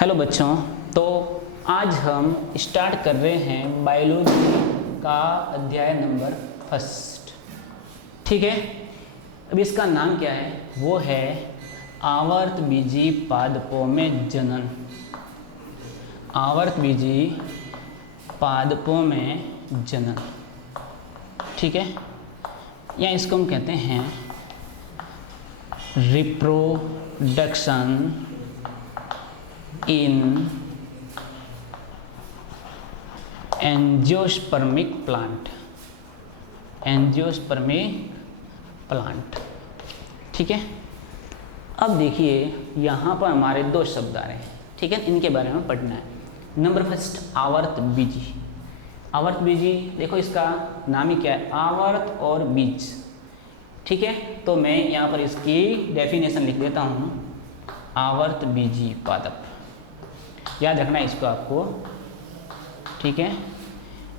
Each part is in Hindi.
हेलो बच्चों, तो आज हम स्टार्ट कर रहे हैं बायोलॉजी का अध्याय नंबर फर्स्ट। ठीक है, अब इसका नाम क्या है? वो है आवर्तबीजी पादपों में जनन। आवर्तबीजी पादपों में जनन, ठीक है, या इसको हम कहते हैं reproduction in angiospermic plant. Angiospermic plant, ठीक है। अब देखिए यहाँ पर हमारे दो शब्द आ रहे हैं, ठीक है, इनके बारे में पढ़ना है। Number first, आवर्तबीजी। आवर्तबीजी देखो, इसका नाम ही क्या है? आवर्त और बीज, ठीक है। तो मैं यहाँ पर इसकी डेफिनेशन लिख देता हूँ। आवर्तबीजी पादप, याद रखना है इसको आपको, ठीक है।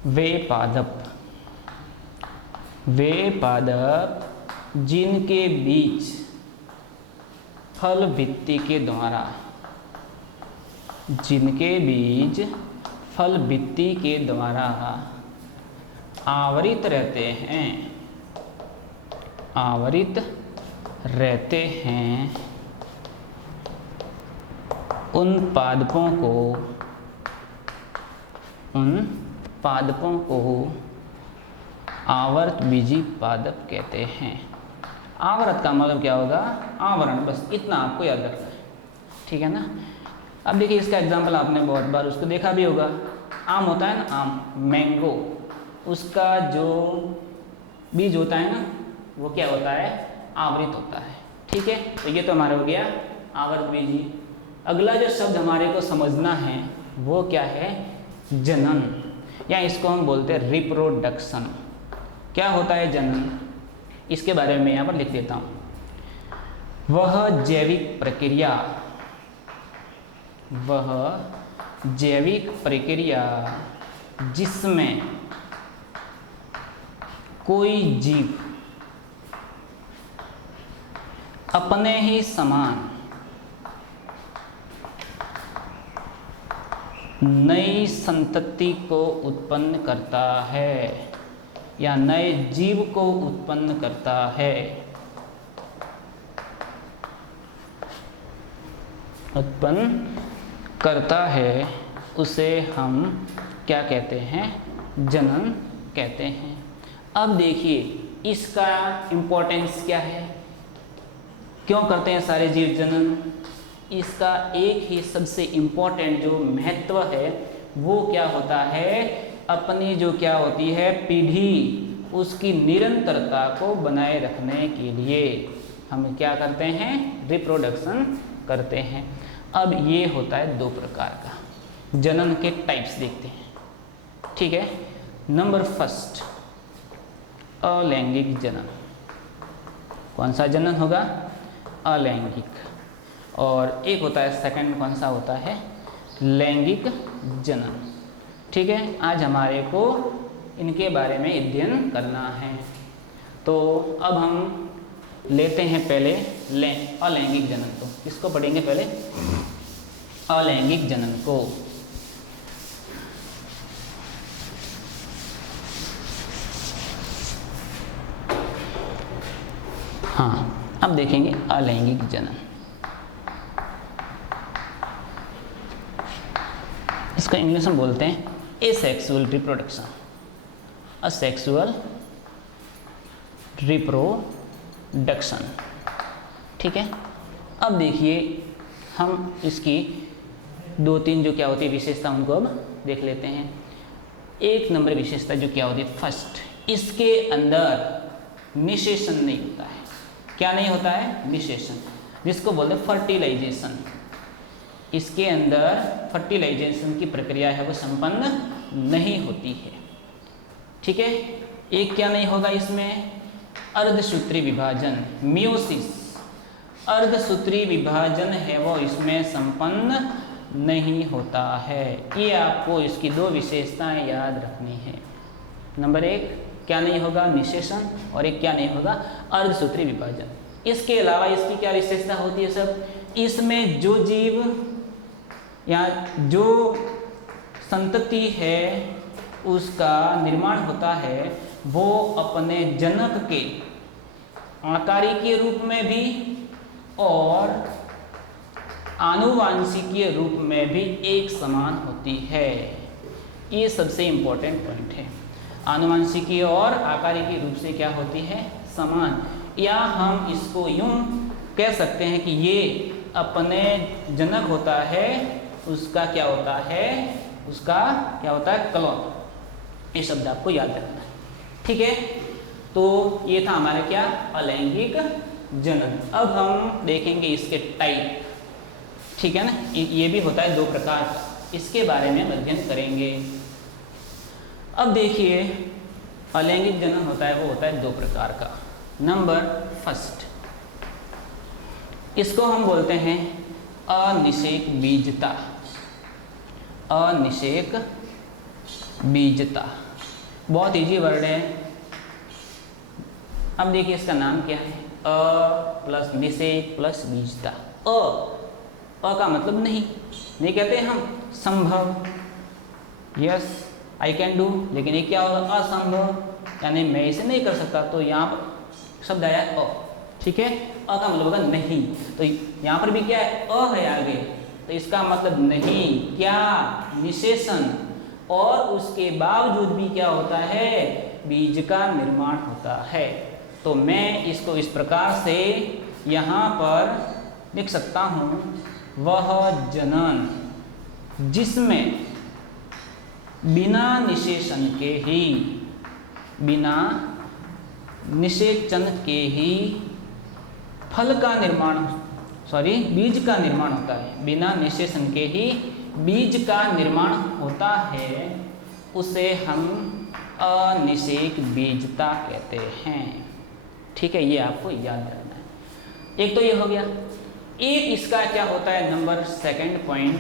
वे पादप जिनके बीज फल भित्ति के द्वारा, जिनके बीज फल भित्ति के द्वारा आवरित रहते हैं, उन पादपों को आवर्तबीजी पादप कहते हैं। आवर्त का मतलब क्या होगा? आवरण, बस इतना आपको याद रखना है, ठीक है ना। अब देखिए इसका एग्जाम्पल आपने बहुत बार उसको देखा भी होगा। आम होता है ना, आम, मैंगो, उसका जो बीज होता है ना, वो क्या होता है? आवृत होता है, ठीक है। तो ये तो हमारा हो गया आवर्तबीजी। अगला जो शब्द हमारे को समझना है वो क्या है? जनन, या इसको हम बोलते हैं रिप्रोडक्शन। क्या होता है जनन? इसके बारे में यहाँ पर लिख देता हूँ। वह जैविक प्रक्रिया जिसमें कोई जीव अपने ही समान नई संतति को उत्पन्न करता है, या नए जीव को उत्पन्न करता है, उसे हम क्या कहते हैं? जनन कहते हैं। अब देखिए इसका इम्पोर्टेंस क्या है, क्यों करते हैं सारे जीव जनन? इसका एक ही सबसे इम्पोर्टेंट जो महत्व है वो क्या होता है? अपनी जो क्या होती है पीढ़ी, उसकी निरंतरता को बनाए रखने के लिए हम क्या करते हैं? रिप्रोडक्शन करते हैं। अब ये होता है दो प्रकार का। जनन के टाइप्स देखते हैं, ठीक है। नंबर फर्स्ट, अलैंगिक जनन। कौन सा जनन होगा? अलैंगिक। और एक होता है सेकंड, कौन सा होता है? लैंगिक जनन, ठीक है। आज हमारे को इनके बारे में अध्ययन करना है। तो अब हम लेते हैं पहले अलैंगिक जनन को। किसको पढ़ेंगे पहले? अलैंगिक जनन को। हाँ, अब देखेंगे अलैंगिक जनन। इसका इंग्लिश में बोलते हैं एसेक्सुअल रिप्रोडक्शन। असेक्सुअल रिप्रोडक्शन, ठीक है। अब देखिए हम इसकी दो तीन जो क्या होती है विशेषता, उनको अब देख लेते हैं। एक नंबर विशेषता जो क्या होती है, फर्स्ट, इसके अंदर निषेचन नहीं होता है। क्या नहीं होता है? निषेचन, जिसको बोलते हैं फर्टिलाइजेशन। इसके अंदर फर्टिलाइजेशन की प्रक्रिया है वो संपन्न नहीं होती है, ठीक है। एक क्या नहीं होगा इसमें? अर्धसूत्री विभाजन, मियोसिस। अर्धसूत्री विभाजन है वो इसमें संपन्न नहीं होता है। ये आपको इसकी दो विशेषताएं याद रखनी है। नंबर एक क्या नहीं होगा? निषेचन। और एक क्या नहीं होगा? अर्धसूत्री विभाजन। इसके अलावा इसकी क्या विशेषता होती है सब? इसमें जो जीव या जो संतति है उसका निर्माण होता है वो अपने जनक के आकारिकीय रूप में भी और आनुवांशिकीय रूप में भी एक समान होती है। ये सबसे इम्पोर्टेंट पॉइंट है। आनुवांशिकीय और आकारिकीय रूप से क्या होती है? समान। या हम इसको यूं कह सकते हैं कि ये अपने जनक होता है, उसका क्या होता है? उसका क्या होता है? क्लोन। ये शब्द आपको याद रखना है, ठीक है। तो ये था हमारा क्या? अलैंगिक जनन। अब हम देखेंगे इसके टाइप, ठीक है ना। ये भी होता है 2 प्रकार का, इसके बारे में अध्ययन करेंगे। अब देखिए अलैंगिक जनन होता है, वो होता है 2 प्रकार का। नंबर फर्स्ट, इसको हम बोलते हैं अनिषेक बीजता। अनिषेक बीजता बहुत इजी वर्ड है। अब देखिए इसका नाम क्या है? अ प्लस निषेक प्लस बीजता। अ का मतलब नहीं, नहीं कहते हम संभव, यस आई कैन डू, लेकिन ये क्या होगा? असंभव, यानी मैं इसे नहीं कर सकता। तो यहाँ पर शब्द आया अ, ठीक है। अ का मतलब होगा नहीं, तो यहाँ पर भी क्या है? अ है आगे, तो इसका मतलब नहीं, क्या? निषेचन। और उसके बावजूद भी क्या होता है? बीज का निर्माण होता है। तो मैं इसको इस प्रकार से यहाँ पर लिख सकता हूँ, वह जनन जिसमें बिना निषेचन के ही, बिना निषेचन के ही फल का निर्माण, बीज का निर्माण होता है। बिना निषेचन के ही बीज का निर्माण होता है, उसे हम अनिषेक बीजता कहते हैं, ठीक है। ये आपको याद रखना है। एक तो ये हो गया। एक इसका क्या होता है? नंबर सेकंड पॉइंट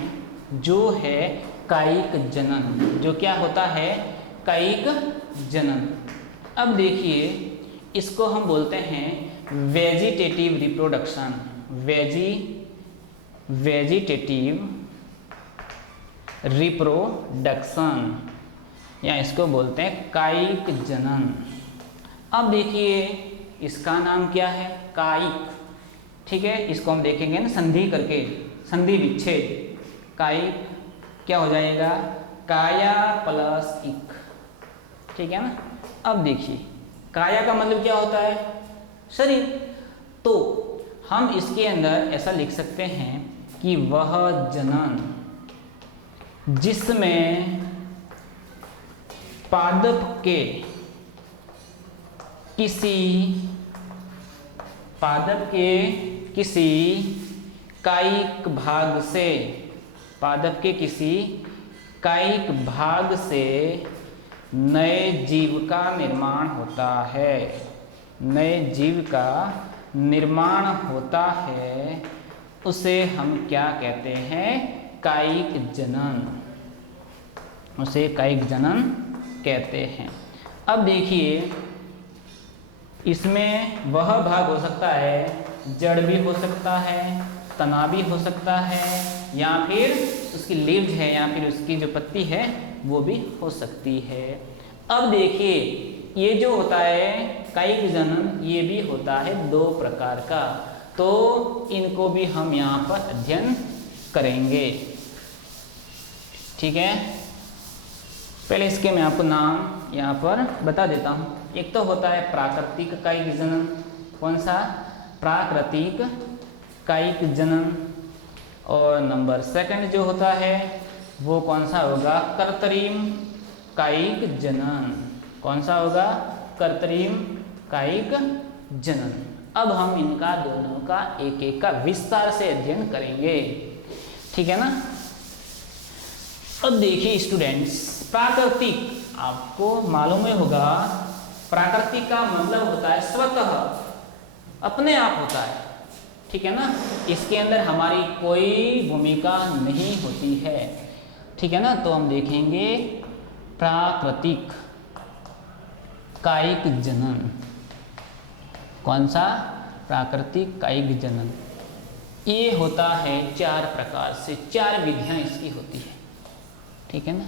जो है कायिक जनन। जो क्या होता है? कायिक जनन। अब देखिए इसको हम बोलते हैं वेजिटेटिव रिप्रोडक्शन। वेजिटेटिव रिप्रोडक्शन, या इसको बोलते हैं कायिक जनन। अब देखिए इसका नाम क्या है? कायिक, ठीक है। इसको हम देखेंगे ना संधि करके, संधि विच्छेद। कायिक क्या हो जाएगा? काया प्लस इक, ठीक है ना। अब देखिए काया का मतलब क्या होता है? शरीर। तो हम इसके अंदर ऐसा लिख सकते हैं कि वह जनन जिसमें पादप के किसी कायिक भाग से, पादप के किसी कायिक भाग से नए जीव का निर्माण होता है। नए जीव का निर्माण होता है, उसे हम क्या कहते हैं? कायिक जनन। उसे कायिक जनन कहते हैं। अब देखिए इसमें वह भाग हो सकता है, जड़ भी हो सकता है, तना भी हो सकता है, या फिर उसकी लीव्स है, या फिर उसकी जो पत्ती है वो भी हो सकती है। अब देखिए ये जो होता है कायिक जनन, ये भी होता है 2 प्रकार का। तो इनको भी हम यहाँ पर अध्ययन करेंगे, ठीक है। पहले इसके मैं आपको नाम यहाँ पर बता देता हूँ। एक तो होता है प्राकृतिक कायिक जनन। कौन सा? प्राकृतिक कायिक जनन। और नंबर सेकंड जो होता है वो कौन सा होगा? कृत्रिम कायिक जनन। कौन सा होगा? कृत्रिम कायिक जनन। अब हम इनका दोनों का एक एक का विस्तार से अध्ययन करेंगे, ठीक है ना। अब देखिए स्टूडेंट्स, प्राकृतिक आपको मालूम ही होगा, प्राकृतिक का मतलब होता है स्वतः, अपने आप होता है, ठीक है ना। इसके अंदर हमारी कोई भूमिका नहीं होती है, ठीक है ना। तो हम देखेंगे प्राकृतिक कायिक जनन। कौन सा? प्राकृतिक कायिक जनन। ये होता है 4 प्रकार से, 4 विधियां इसकी होती है, ठीक है ना।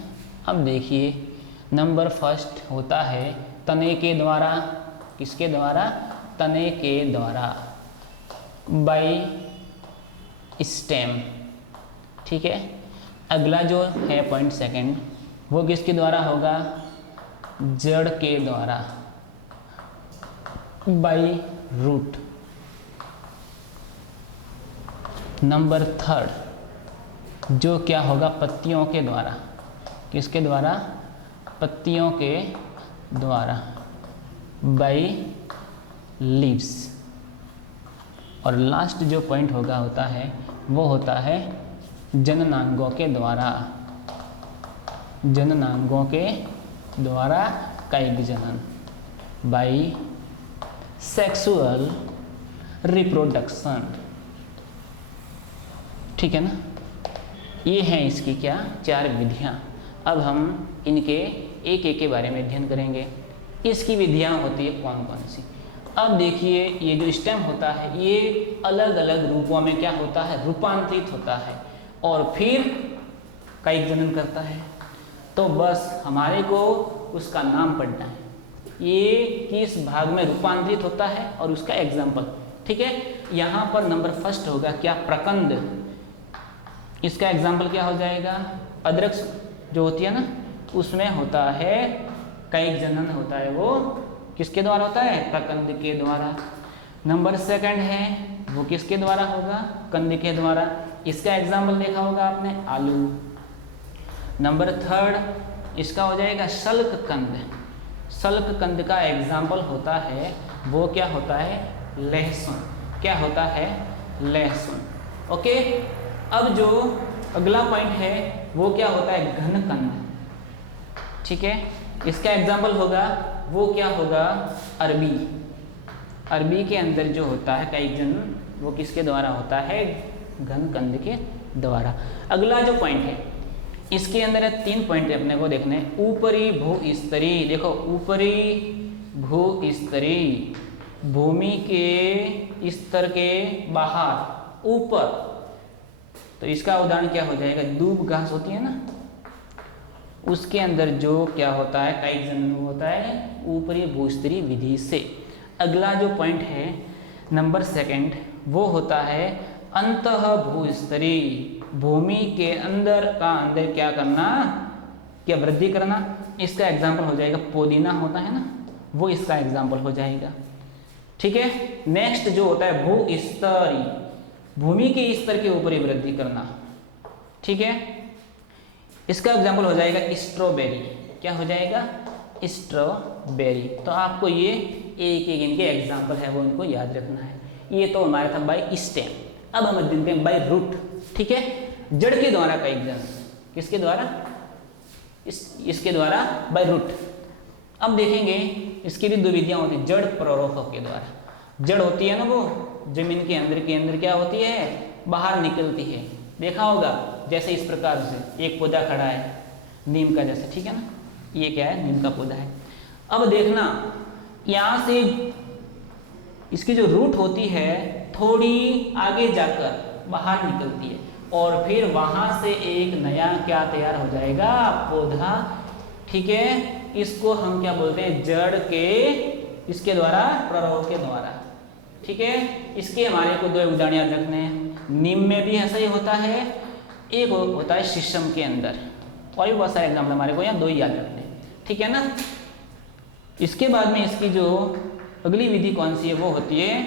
अब देखिए नंबर फर्स्ट होता है तने के द्वारा, किसके द्वारा, तने के द्वारा, बाई स्टेम, ठीक है। अगला जो है पॉइंट सेकंड, वो किसके द्वारा होगा, जड़ के द्वारा, बाई रूट। नंबर थर्ड जो क्या होगा, पत्तियों के द्वारा, किसके द्वारा, पत्तियों के द्वारा, बाई लीव्स। और लास्ट जो पॉइंट होता है वो होता है जननांगों के द्वारा, जननांगों के द्वारा कायिक जनन, बाई सेक्सुअल रिप्रोडक्शन, ठीक है ना। ये हैं इसकी क्या, 4 विधियाँ। अब हम इनके एक एक के बारे में अध्ययन करेंगे। इसकी विधियाँ होती है कौन कौन सी। अब देखिए ये जो स्टेम होता है ये अलग अलग रूपों में क्या होता है, रूपांतरित होता है और फिर कायिक जनन करता है। तो बस हमारे को उसका नाम पढ़ना है, ये किस भाग में रूपांतरित होता है और उसका एग्जाम्पल, ठीक है। यहाँ पर नंबर फर्स्ट होगा क्या, प्रकंद। इसका एग्जाम्पल क्या हो जाएगा, अदरक जो होती है ना उसमें होता है कायिक जनन होता है, वो किसके द्वारा होता है, प्रकंद के द्वारा। नंबर सेकंड है वो किसके द्वारा होगा, कंद के द्वारा। इसका एग्जाम्पल देखा होगा आपने, आलू। नंबर थर्ड इसका हो जाएगा शल्क कंद। शल्क कंद का एग्जाम्पल होता है वो क्या होता है, लहसुन। क्या होता है, लहसुन। ओके। अब जो अगला पॉइंट है वो क्या होता है, घन कंद, ठीक है। इसका एग्जाम्पल होगा वो क्या होगा, अरबी। अरबी के अंदर जो होता है कायिक जनन वो किसके द्वारा होता है, घन कंद के द्वारा। अगला जो पॉइंट है इसके अंदर 3 पॉइंट अपने को देखने हैं। ऊपरी भूस्तरीय, देखो ऊपरी भूस्तरीय, भूमि के स्तर के बाहर, ऊपर। तो इसका उदाहरण क्या हो जाएगा, दूब घास होती है ना, उसके अंदर जो क्या होता है कायिक जनन होता है ऊपरी भूस्तरीय विधि से। अगला जो पॉइंट है नंबर सेकंड वो होता है अंतः भूस्तरीय, भूमि के अंदर का अंदर क्या करना, क्या वृद्धि करना। इसका एग्जाम्पल हो जाएगा पुदीना होता है ना, वो इसका एग्जाम्पल हो जाएगा, ठीक है। नेक्स्ट जो होता है भूस्तरीय, भूमि के स्तर के ऊपर ही वृद्धि करना, ठीक है। इसका एग्जाम्पल हो जाएगा स्ट्रॉबेरी। क्या हो जाएगा, स्ट्रॉबेरी। तो आपको ये एक एक इनके एग्जाम्पल है वो उनको याद रखना है। ये तो हमारा था बाय स्टेम। अब हम देखते हैं बाय रूट, ठीक है। जड़ के द्वारा कायिक जनन, किसके द्वारा, इसके द्वारा बाय रूट। अब देखेंगे इसकी भी 2 विधियां होती है, जड़ प्ररोह के द्वारा। जड़ होती है ना वो जमीन के अंदर क्या होती है, बाहर निकलती है। देखा होगा जैसे इस प्रकार से एक पौधा खड़ा है नीम का जैसे, ठीक है ना, ये क्या है, नीम का पौधा है। अब देखना यहाँ से इसकी जो रूट होती है थोड़ी आगे जाकर बाहर निकलती है और फिर वहां से एक नया क्या तैयार हो जाएगा, पौधा, ठीक है। इसको हम क्या बोलते हैं, जड़ के इसके द्वारा, प्ररोह के द्वारा, ठीक है। इसके हमारे को 2 उदाहरण याद रखने हैं। नीम में भी ऐसा ही होता है, एक होता है शीशम के अंदर, और भी बहुत सारे एग्जाम्पल हमारे को यहाँ 2 ही याद रखने हैं, ठीक है ना। इसके बाद में इसकी जो अगली विधि कौन सी है वो होती है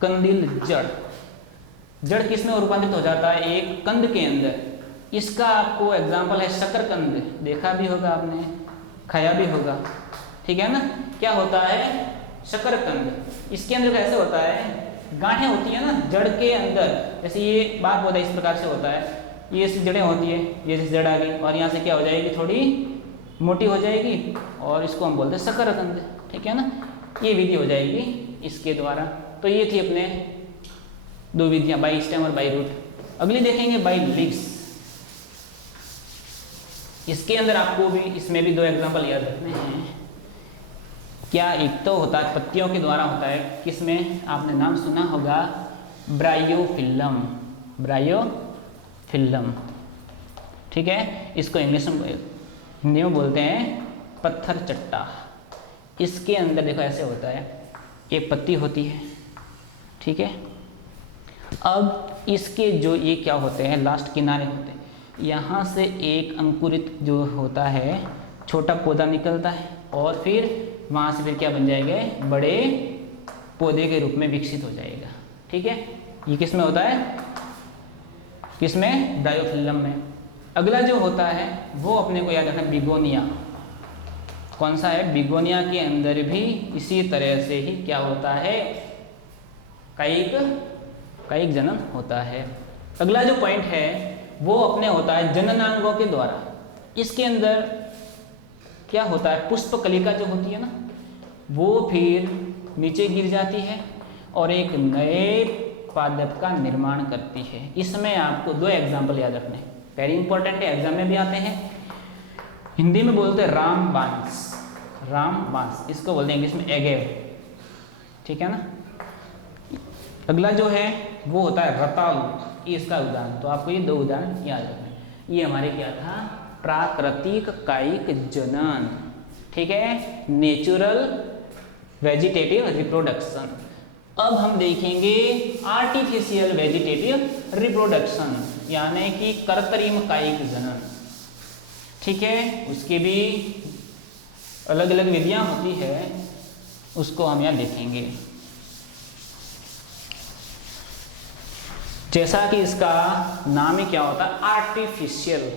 कंदिल जड़। जड़ किस में रूपांतरित हो जाता है, एक कंद के अंदर। इसका आपको एग्जाम्पल है शकरकंद, देखा भी होगा आपने, खाया भी होगा, ठीक है ना। क्या होता है, शकरकंद। इसके अंदर कैसे होता है, गांठें होती है ना जड़ के अंदर, जैसे ये बाग पौधा इस प्रकार से होता है, ये जड़ें होती है, ये जैसे जड़ आ गई और यहाँ से क्या हो जाएगी, थोड़ी मोटी हो जाएगी और इसको हम बोलते हैं शकरकंद, ठीक है ना। ये विधि हो जाएगी इसके द्वारा। तो ये थी अपने 2 विधियां, बाई स्टेम और बाई रूट। अगली देखेंगे बाई लीव्स। इसके अंदर आपको भी, इसमें भी 2 एग्जाम्पल याद रखने हैं। क्या, एक तो होता है पत्तियों के द्वारा होता है, किसमें आपने नाम सुना होगा ब्रायोफिल्लम, ब्रायोफिल्लम, ठीक है। इसको इंग्लिश में, हिंदी में बोलते हैं पत्थर चट्टा। इसके अंदर देखो ऐसे होता है, एक पत्ती होती है, ठीक है। अब इसके जो ये क्या होते हैं, लास्ट किनारे होते हैं, यहाँ से एक अंकुरित जो होता है छोटा पौधा निकलता है और फिर वहाँ से फिर क्या बन जाएगा, बड़े पौधे के रूप में विकसित हो जाएगा, ठीक है। ये किस में होता है, किस में, ब्रायोफिल्लम में। अगला जो होता है वो अपने को याद रखना, बिगोनिया। कौन सा है, बिगोनिया के अंदर भी इसी तरह से ही क्या होता है, कायिक जनन होता है। अगला जो पॉइंट है वो अपने होता है जननांगों के द्वारा। इसके अंदर क्या होता है, पुष्प कलिका जो होती है ना, वो फिर नीचे गिर जाती है और एक नए पादप का निर्माण करती है। इसमें आपको दो एग्जाम्पल याद रखने, वेरी इंपॉर्टेंट है, एग्जाम में भी आते हैं। हिंदी में बोलते हैं रामबांस, रामबांस, इसको बोलते हैं इंग्लिश में एगेव, ठीक है ना। अगला जो है वो होता है रतालू, ये इसका उदाहरण, तो आपको ये दो उदाहरण याद रखना। ये हमारे क्या था, प्राकृतिक कायिक जनन, ठीक है, नेचुरल वेजिटेटिव रिप्रोडक्शन। अब हम देखेंगे आर्टिफिशियल वेजिटेटिव रिप्रोडक्शन, यानी कि कृत्रिम कायिक जनन, ठीक है। उसकी भी अलग अलग विधियां होती है, उसको हम यहाँ देखेंगे। जैसा कि इसका नाम ही क्या होता है, आर्टिफिशियल,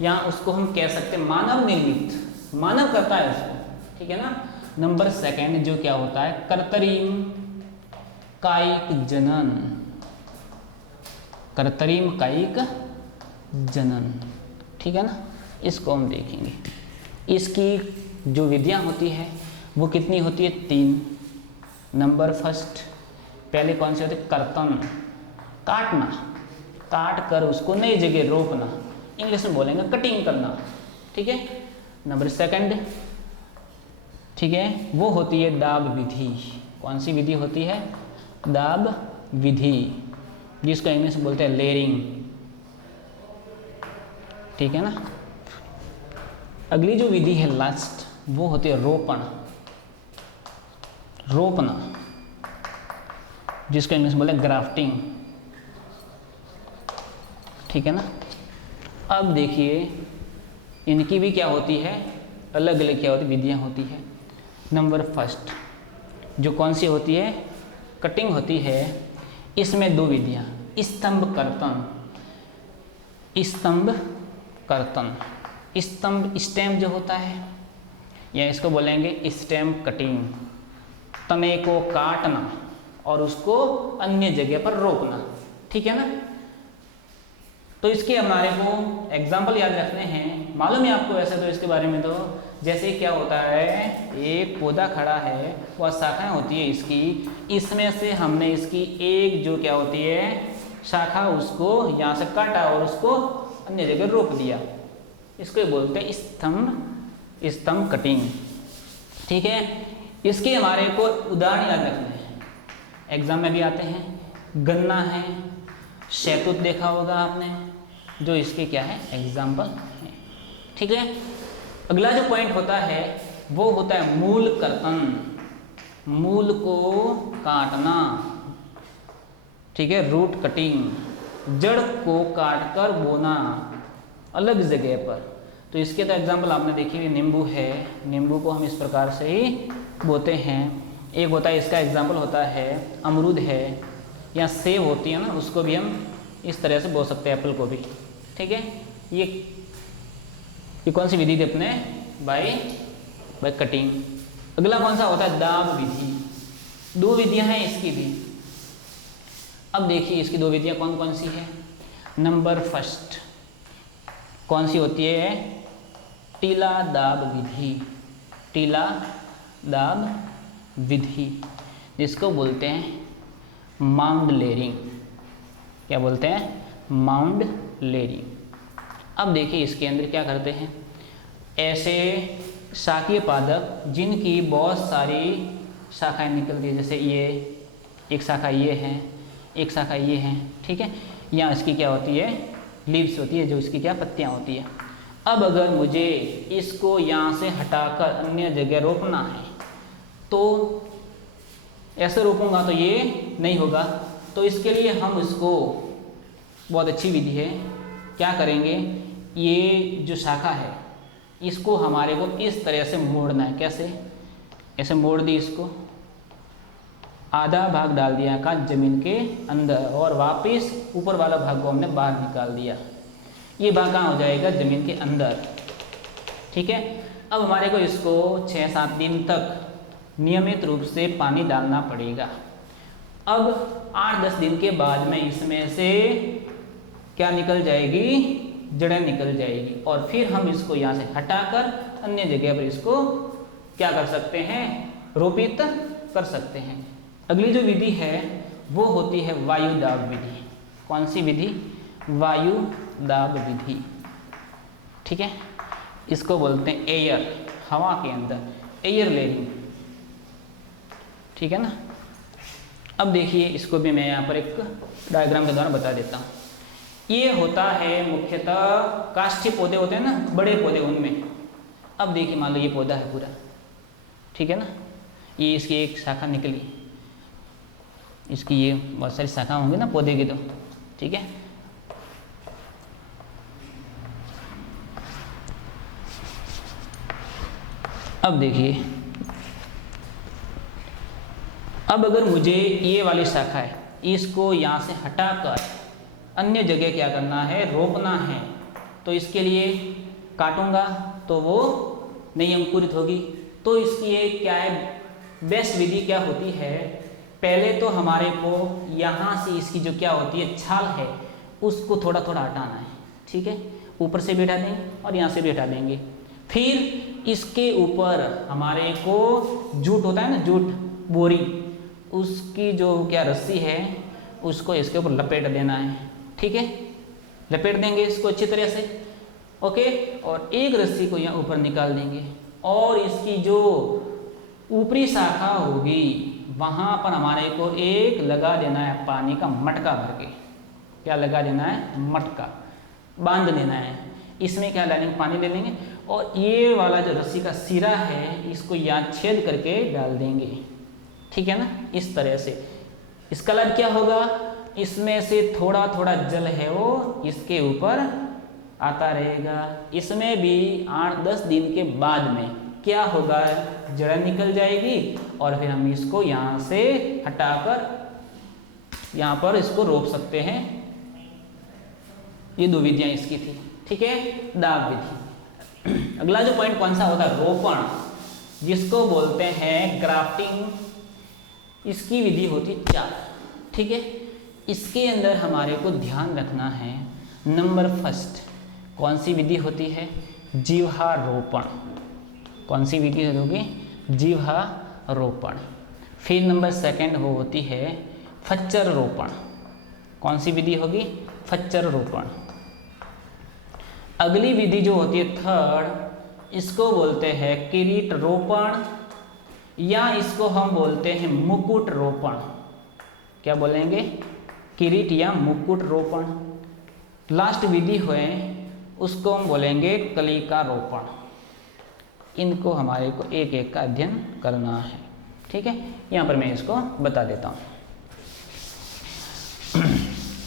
या उसको हम कह सकते हैं मानव निर्मित, मानव करता है उसको, ठीक है ना। नंबर सेकंड जो क्या होता है, कृत्रिम कायिक जनन, कृत्रिम कायिक जनन, ठीक है ना। इसको हम देखेंगे। इसकी जो विधियां होती है वो कितनी होती है, 3। नंबर फर्स्ट, पहले कौन सी होती है, कर्तन, काटना, काट कर उसको नई जगह रोपना, इंग्लिश में बोलेंगे कटिंग करना, ठीक है। नंबर सेकंड, ठीक है, वो होती है दाब विधि। कौन सी विधि होती है, दाब विधि, जिसको इंग्लिश में बोलते हैं लेयरिंग, ठीक है ना। अगली जो विधि है लास्ट, वो होती है रोपण, रोपना, जिसको इंग्लिश में बोलते हैं ग्राफ्टिंग, ठीक है ना। अब देखिए इनकी भी क्या होती है, अलग अलग क्या होती है, विधियाँ होती है। नंबर फर्स्ट जो कौन सी होती है, कटिंग होती है। इसमें दो विधियाँ, स्तंभ कर्तन, स्तंभ कर्तन, स्तंभ स्टेम जो होता है, या इसको बोलेंगे स्टेम कटिंग, तने को काटना और उसको अन्य जगह पर रोपना, ठीक है ना। तो इसके हमारे को एग्जाम्पल याद रखने हैं, मालूम है आपको वैसे तो इसके बारे में, तो जैसे क्या होता है, एक पौधा खड़ा है, वह शाखाएं होती है इसकी, इसमें से हमने इसकी एक जो क्या होती है शाखा, उसको यहाँ से काटा और उसको अन्य जगह रोप दिया, इसको बोलते हैं स्तंभ कटिंग, ठीक है। इसके हमारे को उदाहरण याद रखने हैं, एग्जाम में भी आते हैं। गन्ना है, शहतूत देखा होगा आपने, जो इसके क्या है एग्जाम्पल है, ठीक है। अगला जो पॉइंट होता है वो होता है मूल कर्तन, मूल को काटना, ठीक है, रूट कटिंग, जड़ को काटकर बोना अलग जगह पर। तो इसके तो एग्जाम्पल आपने देखी हुई, नींबू है, नींबू को हम इस प्रकार से ही बोते हैं। एक होता है, इसका एग्जाम्पल होता है अमरूद है, या सेब होती है ना, उसको भी हम इस तरह से बो सकते हैं, एप्पल को भी, ठीक है। ये कौन सी विधि थी अपने, बाय कटिंग। अगला कौन सा होता है, दाब विधि। दो विधियां हैं इसकी भी। अब देखिए इसकी दो विधियां कौन कौन सी है। नंबर फर्स्ट कौन सी होती है, टीला दाब विधि, टीला दाब विधि, जिसको बोलते हैं माउंड लेयरिंग। क्या बोलते हैं, माउंड लेयरिंग। अब देखिए इसके अंदर क्या करते हैं, ऐसे शाकीय पादप जिनकी बहुत सारी शाखाएं निकलती है, जैसे ये एक शाखा, ये है एक शाखा ये है, ठीक है। यहाँ इसकी क्या होती है, लीव्स होती है, जो इसकी क्या पत्तियाँ होती है। अब अगर मुझे इसको यहाँ से हटाकर अन्य जगह रोपना है तो ऐसे रोपूंगा तो ये नहीं होगा। तो इसके लिए हम इसको, बहुत अच्छी विधि है, क्या करेंगे, ये जो शाखा है इसको हमारे को इस तरह से मोड़ना है। कैसे, ऐसे मोड़ दी, इसको आधा भाग डाल दिया का जमीन के अंदर और वापस ऊपर वाला भाग को हमने बाहर निकाल दिया। ये भाग कहाँ हो जाएगा, जमीन के अंदर, ठीक है। अब हमारे को इसको 6-7 दिन तक नियमित रूप से पानी डालना पड़ेगा। अब 8-10 दिन के बाद में इसमें से क्या निकल जाएगी, जड़ें निकल जाएगी और फिर हम इसको यहाँ से हटाकर अन्य जगह पर इसको क्या कर सकते हैं, रोपित कर सकते हैं। अगली जो विधि है वो होती है वायु दाब विधि। कौन सी विधि, वायु दाब विधि, ठीक है। इसको बोलते हैं एयर, हवा के अंदर एयर लेयरिंग, ठीक है ना। अब देखिए, इसको भी मैं यहाँ पर एक डायग्राम के द्वारा बता देता हूँ। ये होता है मुख्यतः काष्ठी पौधे होते हैं ना, बड़े पौधे, उनमें। अब देखिए, मान लो ये पौधा है पूरा, ठीक है ना, ये इसकी एक शाखा निकली, इसकी ये बहुत सारी शाखा होंगी ना पौधे की, तो ठीक है। अब देखिए, अब अगर मुझे ये वाली शाखा है, इसको यहाँ से हटाकर अन्य जगह क्या करना है, रोपना है, तो इसके लिए काटूंगा तो वो नहीं अंकुरित होगी। तो इसकी एक क्या है, बेस्ट विधि क्या होती है, पहले तो हमारे को यहाँ से इसकी जो क्या होती है छाल है उसको थोड़ा थोड़ा हटाना है, ठीक है। ऊपर से भी हटा देंगे और यहाँ से भी हटा देंगे। फिर इसके ऊपर हमारे को जूट होता है ना, जूट, बोरी, उसकी जो क्या रस्सी है उसको इसके ऊपर लपेट देना है, ठीक है। लपेट देंगे इसको अच्छी तरह से, ओके। और एक रस्सी को यहाँ ऊपर निकाल देंगे और इसकी जो ऊपरी शाखा होगी वहाँ पर हमारे को एक लगा देना है पानी का मटका भर के। क्या लगा देना है, मटका बांध देना है। इसमें क्या डालेंगे, पानी ले लेंगे और ये वाला जो रस्सी का सिरा है इसको यहाँ छेद करके डाल देंगे, ठीक है ना, इस तरह से। इसका लाभ क्या होगा, इसमें से थोड़ा थोड़ा जल है वो इसके ऊपर आता रहेगा। इसमें भी 8-10 दिन के बाद में क्या होगा, जड़ निकल जाएगी और फिर हम इसको यहाँ से हटाकर यहाँ पर इसको रोप सकते हैं। ये 2 विधियाँ इसकी थी, ठीक है, दाब विधि। अगला जो पॉइंट कौन सा होता है, रोपण, जिसको बोलते हैं ग्राफ्टिंग। इसकी विधि होती 4, ठीक है। इसके अंदर हमारे को ध्यान रखना है, नंबर फर्स्ट कौन सी विधि होती है, जीवारोपण। कौन सी विधि होगी, जीवारोपण। फिर नंबर सेकंड वो होती है फच्चर रोपण। कौन सी विधि होगी, फच्चर रोपण। अगली विधि जो होती है थर्ड, इसको बोलते हैं किरीट रोपण या इसको हम बोलते हैं मुकुट रोपण। क्या बोलेंगे, किरीट या मुकुट रोपण। लास्ट विधि हुए उसको हम बोलेंगे कलिका रोपण। इनको हमारे को एक एक का अध्ययन करना है, ठीक है। यहाँ पर मैं इसको बता देता हूँ।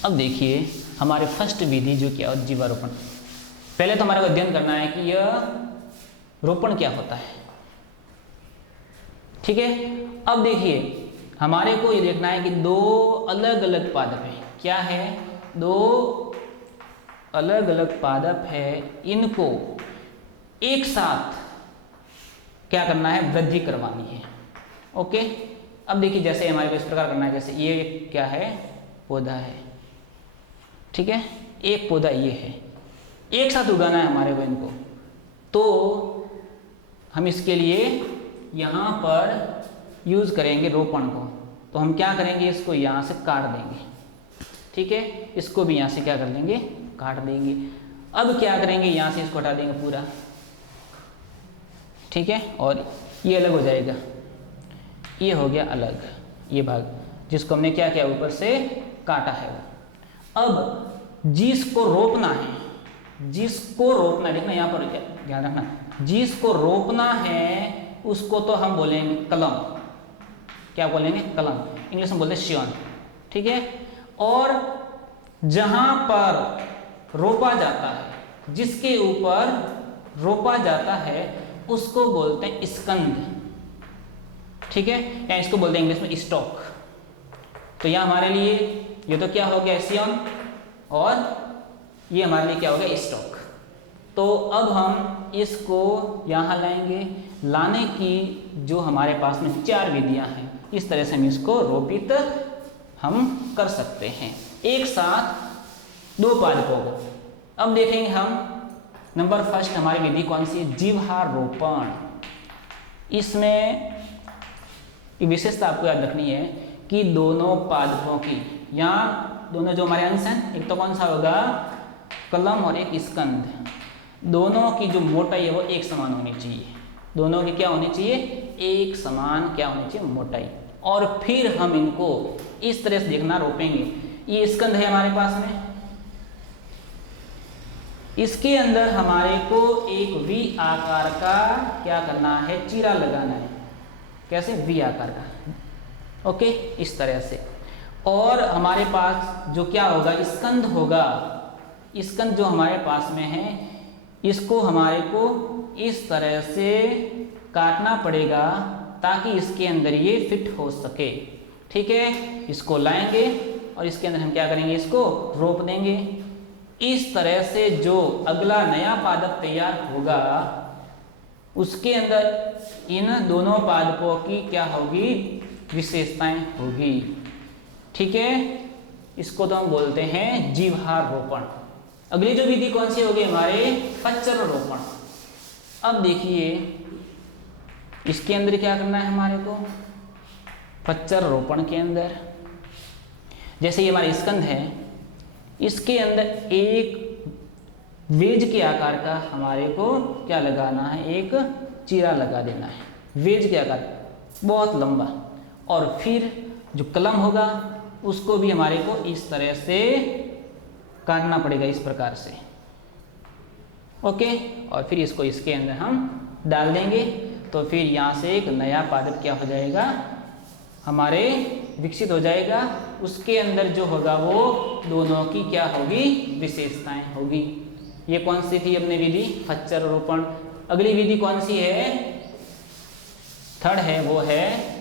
अब देखिए, हमारे फर्स्ट विधि जो क्या है, जीवारोपण। पहले तो हमारे को अध्ययन करना है कि यह रोपण क्या होता है, ठीक है। अब देखिए, हमारे को ये देखना है कि 2 अलग अलग पादप है। क्या है, 2 अलग अलग पादप है, इनको एक साथ क्या करना है, वृद्धि करवानी है, ओके। अब देखिए, जैसे हमारे को इस प्रकार करना है, जैसे ये क्या है, पौधा है, ठीक है, एक पौधा ये है, एक साथ उगाना है हमारे को इनको। तो हम इसके लिए यहाँ पर यूज़ करेंगे रोपण को। तो हम क्या करेंगे, इसको यहाँ से काट देंगे, ठीक है। इसको भी यहाँ से क्या कर देंगे, काट देंगे। अब क्या करेंगे, यहाँ से इसको हटा देंगे पूरा, ठीक है। और ये अलग हो जाएगा, ये हो गया अलग, ये भाग जिसको हमने क्या किया, ऊपर से काटा है वो। अब जिसको रोपना है, जिसको रोपना है, देखना यहाँ पर ध्यान रखना, जिसको रोपना है उसको तो हम बोलेंगे कलम। क्या बोलेंगे? कलम। इंग्लिश में बोलते हैं शियन, ठीक है। और जहां पर रोपा जाता है, जिसके ऊपर रोपा जाता है उसको बोलते हैं स्कंद, ठीक है, या इसको बोलते हैं इंग्लिश में स्टॉक। तो यह हमारे लिए, ये तो क्या हो गया शियन, और ये हमारे लिए क्या हो गया स्टॉक। तो अब हम इसको यहाँ लाएंगे। लाने की जो हमारे पास में 4 विधियां हैं, इस तरह से हम इसको रोपित हम कर सकते हैं एक साथ 2 पादपों को। अब देखेंगे हम नंबर फर्स्ट हमारी विधि कौन सी है? जीवारोपण। इसमें एक विशेषता आपको याद रखनी है कि दोनों पादपों की, यहाँ दोनों जो हमारे अंश हैं, एक तो कौन सा होगा? कलम और एक स्कंद, दोनों की जो मोटाई है वो एक समान होनी चाहिए। दोनों की क्या होनी चाहिए? एक समान क्या होनी चाहिए? मोटाई। और फिर हम इनको इस तरह से देखना रोपेंगे। ये स्कंद है हमारे पास में, इसके अंदर हमारे को एक वी आकार का क्या करना है? चीरा लगाना है। कैसे? वी आकार का, ओके, इस तरह से। और हमारे पास जो क्या होगा? स्कंद होगा। स्कंद जो हमारे पास में है, इसको हमारे को इस तरह से काटना पड़ेगा ताकि इसके अंदर ये फिट हो सके, ठीक है। इसको लाएंगे और इसके अंदर हम क्या करेंगे? इसको रोप देंगे। इस तरह से जो अगला नया पादप तैयार होगा उसके अंदर इन दोनों पादपों की क्या होगी? विशेषताएं होगी, ठीक है। इसको तो हम बोलते हैं जीवारोपण। अगली जो विधि कौन सी होगी? हमारे पच्चर रोपण। अब देखिए इसके अंदर क्या करना है हमारे को? पच्चर रोपण के अंदर जैसे ये हमारा स्कंद है, इसके अंदर एक वेज के आकार का हमारे को क्या लगाना है? एक चीरा लगा देना है, वेज के आकार, बहुत लंबा। और फिर जो कलम होगा उसको भी हमारे को इस तरह से काटना पड़ेगा, इस प्रकार से, ओके। और फिर इसको इसके अंदर हम डाल देंगे। तो फिर यहाँ से एक नया पादप क्या हो जाएगा? हमारे विकसित हो जाएगा। उसके अंदर जो होगा वो दोनों की क्या होगी? विशेषताएं होगी। ये कौन सी थी अपनी विधि? पच्चर रोपण। अगली विधि कौन सी है? थर्ड है, वो है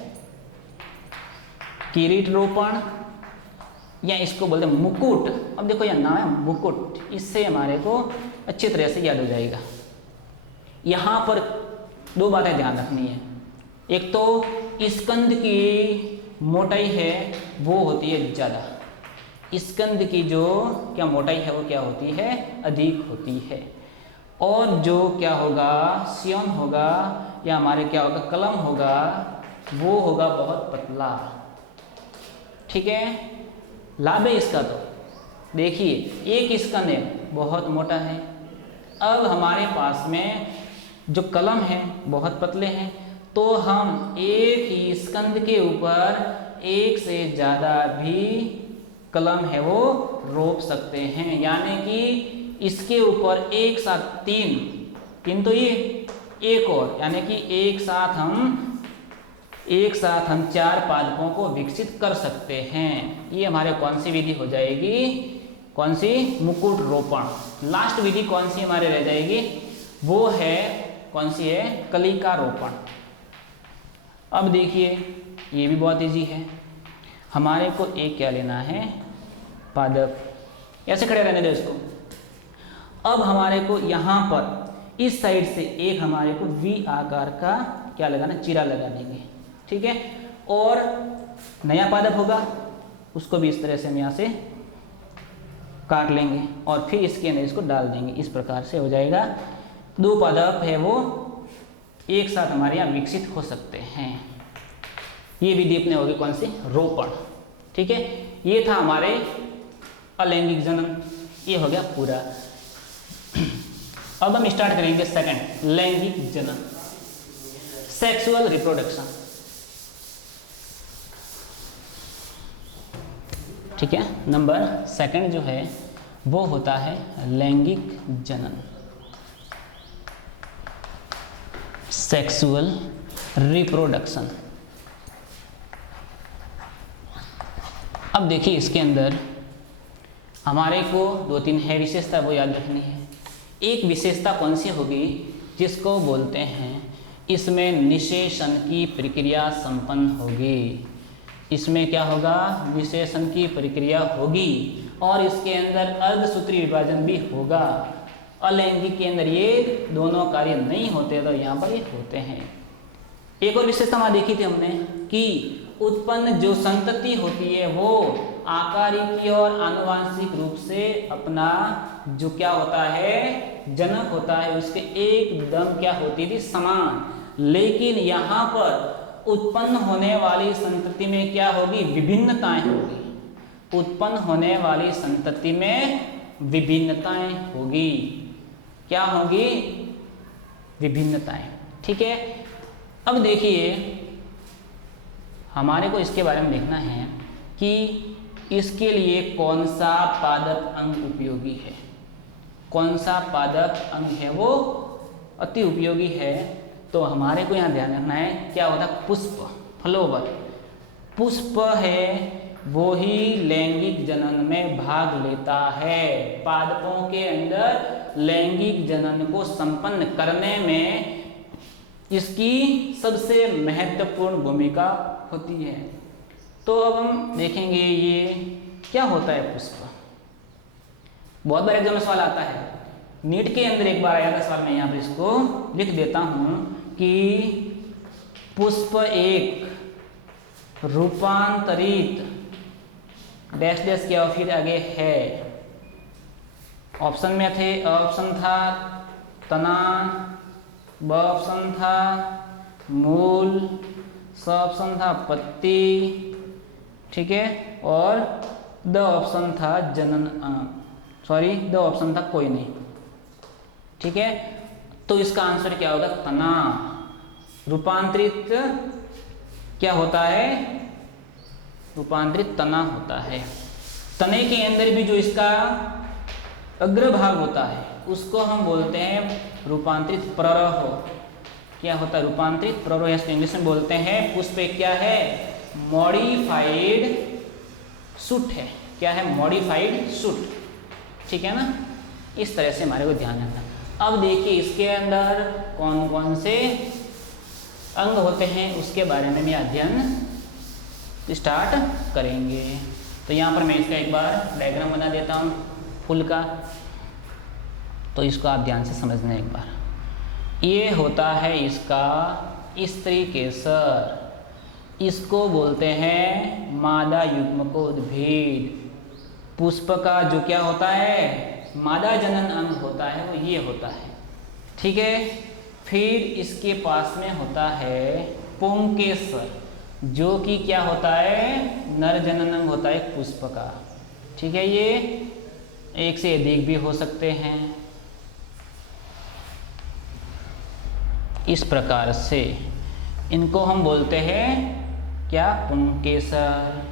किरीट रोपण, या इसको बोलते हैं मुकुट। अब देखो यह नाम है मुकुट, इससे हमारे को अच्छी तरह से याद हो जाएगा। यहाँ पर 2 बातें ध्यान रखनी है। एक तो स्कंद की मोटाई है वो होती है ज़्यादा, स्कंद की जो क्या मोटाई है वो क्या होती है? अधिक होती है। और जो क्या होगा? शियन होगा या हमारे क्या होगा? कलम होगा, वो होगा बहुत पतला, ठीक है। लाभ है इसका तो देखिए, एक स्कंद है बहुत मोटा है। अब हमारे पास में जो कलम है बहुत पतले हैं, तो हम एक ही स्कंद के ऊपर एक से ज़्यादा भी कलम है वो रोप सकते हैं। यानी कि इसके ऊपर एक साथ 3 तो ये एक और, यानी कि एक साथ हम 4 पादपों को विकसित कर सकते हैं। ये हमारे कौन सी विधि हो जाएगी? कौन सी? मुकुट रोपण। लास्ट विधि कौन सी हमारे रह जाएगी? वो है कौन सी है? कलिका रोपण। अब देखिए ये भी बहुत इजी है। हमारे को एक क्या लेना है? पादप, ऐसे खड़े रहने दो इसको। अब हमारे को यहाँ पर इस साइड से एक हमारे को वी आकार का क्या लगाना? चीरा लगा देंगे, ठीक है। और नया पादप होगा उसको भी इस तरह से हम यहाँ से काट लेंगे और फिर इसके अंदर इसको डाल देंगे। इस प्रकार से हो जाएगा। 2 पादप है वो एक साथ हमारे यहाँ विकसित हो सकते हैं। ये विधि अपने होगी कौन सी? रोपण, ठीक है। ये था हमारे अलैंगिक जनन, ये हो गया पूरा। अब हम स्टार्ट करेंगे सेकंड, लैंगिक जनन, सेक्सुअल रिप्रोडक्शन, ठीक है। नंबर सेकंड जो है वो होता है लैंगिक जनन, सेक्सुअल रिप्रोडक्शन। अब देखिए इसके अंदर हमारे को 2-3 है विशेषता, वो याद रखनी है। एक विशेषता कौन सी होगी, जिसको बोलते हैं इसमें निषेचन की प्रक्रिया संपन्न होगी। इसमें क्या होगा, निषेचन की प्रक्रिया होगी और इसके अंदर अर्धसूत्री विभाजन भी होगा। अलैंगिक के अंदर ये दोनों कार्य नहीं होते, तो यहाँ पर ये होते हैं। एक और विशेषता वहाँ देखी थी हमने कि उत्पन्न जो संतति होती है वो आकारिकी और आनुवांशिक रूप से अपना जो क्या होता है, जनक होता है, उसके एकदम क्या होती थी, समान। लेकिन यहाँ पर उत्पन्न होने वाली संतति में क्या होगी, विभिन्नताएं होगी। उत्पन्न होने वाली संतति में विभिन्नताएं होगी। क्या होगी, विभिन्नताएं। ठीक है। अब देखिए हमारे को इसके बारे में देखना है कि इसके लिए कौन सा पादप अंग उपयोगी है। कौन सा पादप अंग है वो अति उपयोगी है, तो हमारे को यहाँ ध्यान रखना है क्या होता है, पुष्प, फ्लोवर। पुष्प है वो ही लैंगिक जनन में भाग लेता है। पादपों के अंदर लैंगिक जनन को संपन्न करने में इसकी सबसे महत्वपूर्ण भूमिका होती है। तो अब हम देखेंगे ये क्या होता है पुष्प। बहुत बार एग्जाम में सवाल आता है, नीट के अंदर एक बार आया था सवाल, मैं यहाँ पर इसको लिख देता हूँ कि पुष्प एक रूपांतरित डैश डैश क्या फिर आगे है। ऑप्शन में थे, ऑप्शन था तना, ब ऑप्शन था मूल, स ऑप्शन था पत्ती, ठीक है, और द ऑप्शन था जनन सॉरी द ऑप्शन था कोई नहीं। ठीक है, तो इसका आंसर क्या होगा, तना। रूपांतरित क्या होता है, रूपांतरित तना होता है। तने के अंदर भी जो इसका अग्रभाग होता है उसको हम बोलते हैं रूपांतरित प्ररह। क्या होता है, रूपांतरित प्ररह, इंग्लिश में बोलते हैं पुष्प क्या है, मॉडिफाइड शूट है। क्या है, मॉडिफाइड शूट। ठीक है ना, इस तरह से हमारे को ध्यान रखना। अब देखिए इसके अंदर कौन कौन से अंग होते हैं उसके बारे में भी अध्ययन स्टार्ट करेंगे। तो यहाँ पर मैं इसका एक बार डायग्राम बना देता हूँ फूल का, तो इसको आप ध्यान से समझना एक बार। ये होता है इसका स्त्री केसर, इसको बोलते हैं मादा युग्मकोद्भिद। पुष्प का जो क्या होता है, मादा जनन अंग होता है वो ये होता है। ठीक है, फिर इसके पास में होता है पुंकेसर, जो कि क्या होता है, नर जनन अंग होता है पुष्प का। ठीक है, ये एक से अधिक भी हो सकते हैं। इस प्रकार से इनको हम बोलते हैं क्या, पुंकेसर।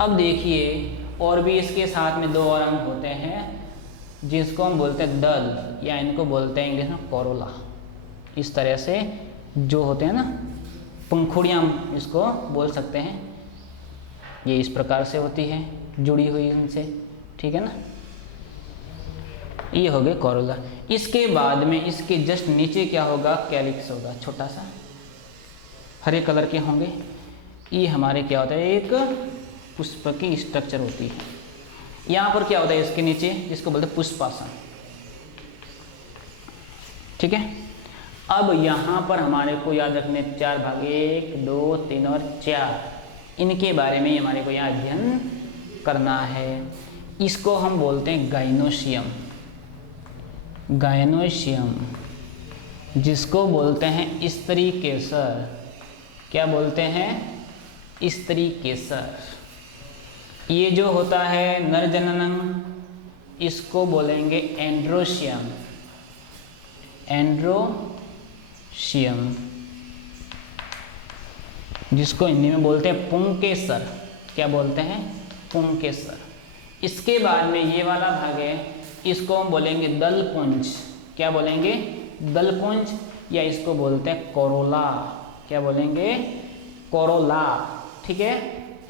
अब देखिए और भी इसके साथ में दो और अंग होते हैं जिसको हम बोलते हैं दल, या इनको बोलते हैं इंग्लिश में कोरोला। इस तरह से जो होते हैं ना, पंखुड़ियाँ इसको बोल सकते हैं। ये इस प्रकार से होती है, जुड़ी हुई इनसे। ठीक है ना, ये हो गए कोरोला। इसके बाद में इसके जस्ट नीचे क्या होगा, कैलिक्स होगा, छोटा सा हरे कलर के होंगे। ये हमारे क्या होता है, एक पुष्प की स्ट्रक्चर होती है। यहाँ पर क्या होता है इसके नीचे, जिसको बोलते हैं पुष्पासन। ठीक है, अब यहाँ पर हमारे को याद रखने 4 भाग, 1, 2, 3 और 4, इनके बारे में हमारे को यहाँ अध्ययन करना है। इसको हम बोलते हैं गाइनोशियम। गाइनोशियम जिसको बोलते हैं स्त्री केसर। क्या बोलते हैं, स्त्री केसर। ये जो होता है नर जननंग, इसको बोलेंगे एंड्रोशियम। एंड्रोशियम जिसको हिंदी में बोलते हैं पुंकेसर। क्या बोलते हैं, पुंकेसर। इसके बाद में ये वाला भाग है, इसको हम बोलेंगे दलपुंज। क्या बोलेंगे? दलपुंज, या इसको बोलते हैं कोरोला। क्या बोलेंगे? कोरोला। ठीक है।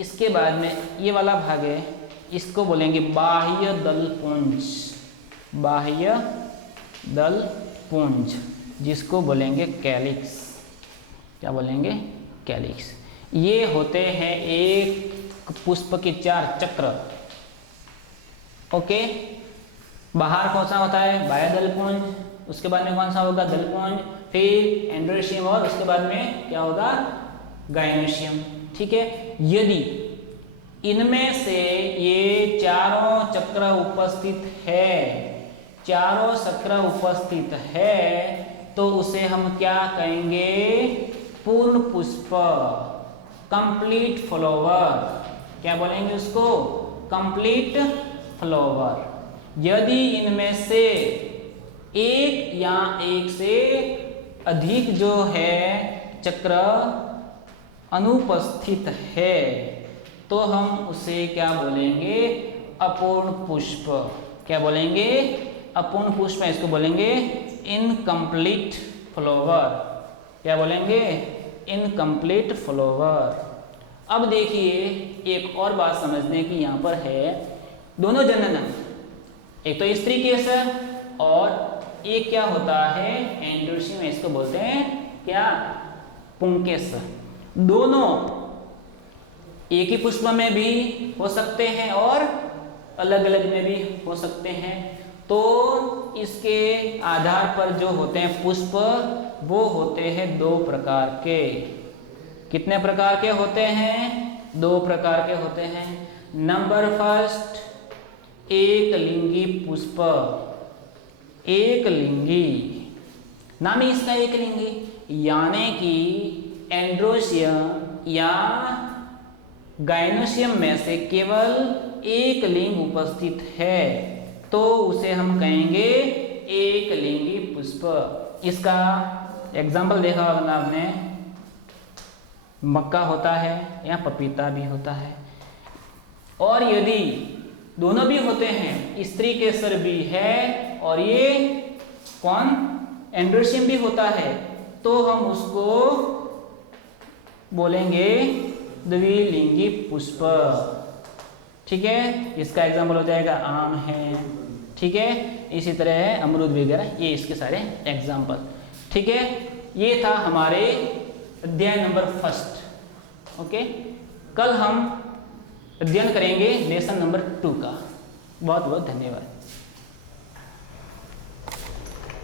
इसके बाद में ये वाला भाग है, इसको बोलेंगे बाह्य दलपुंज। बाह्य दलपुंज, जिसको बोलेंगे कैलिक्स। क्या बोलेंगे? कैलिक्स। ये होते हैं एक पुष्प के 4 चक्र। ओके। बाहर कौन सा होता है? बाह्य दलपुंज, उसके बाद में कौन सा होगा? दलपुंज, फिर एंड्रोशियम, और उसके बाद में क्या होगा? गाइनोशियम। ठीक है। यदि इनमें से ये चारों चक्र उपस्थित है, चारों चक्र उपस्थित है, तो उसे हम क्या कहेंगे? पूर्ण पुष्प, कंप्लीट फ्लावर। क्या बोलेंगे उसको? Complete flower. यदि इनमें से एक या एक से अधिक जो है चक्र अनुपस्थित है, तो हम उसे क्या बोलेंगे? अपूर्ण पुष्प। क्या बोलेंगे? अपूर्ण पुष्प। इसको बोलेंगे इनकम्प्लीट फ्लावर। क्या बोलेंगे? Incomplete flower. अब देखिए एक और बात समझने की यहाँ पर है, दोनों जनन, एक तो स्त्री केस है और एक क्या होता है? एंड्रोशियम। इसको बोलते हैं क्या? पुंकेस। दोनों एक ही पुष्प में भी हो सकते हैं और अलग अलग में भी हो सकते हैं। तो इसके आधार पर जो होते हैं पुष्प, वो होते हैं 2 प्रकार के। कितने प्रकार के होते हैं? 2 प्रकार के होते हैं। नंबर फर्स्ट, एक लिंगी पुष्प। एक लिंगी, नाम ही इसका एक लिंगी, यानी कि एंड्रोशियम या गाइनोशियम में से केवल एक लिंग उपस्थित है, तो उसे हम कहेंगे एक लिंगी पुष्प। इसका एग्जाम्पल देखा होगा आपने, मक्का होता है या पपीता भी होता है। और यदि दोनों भी होते हैं, स्त्री केसर भी है और ये कौन? एंड्रोशियम भी होता है, तो हम उसको बोलेंगे द्विलिंगी पुष्प। ठीक है। इसका एग्जाम्पल हो जाएगा आम है। ठीक है। इसी तरह है अमरूद वगैरह, ये इसके सारे एग्जाम्पल। ठीक है। ये था हमारे अध्याय नंबर 1। ओके। कल हम अध्ययन करेंगे लेसन नंबर 2 का। बहुत बहुत धन्यवाद।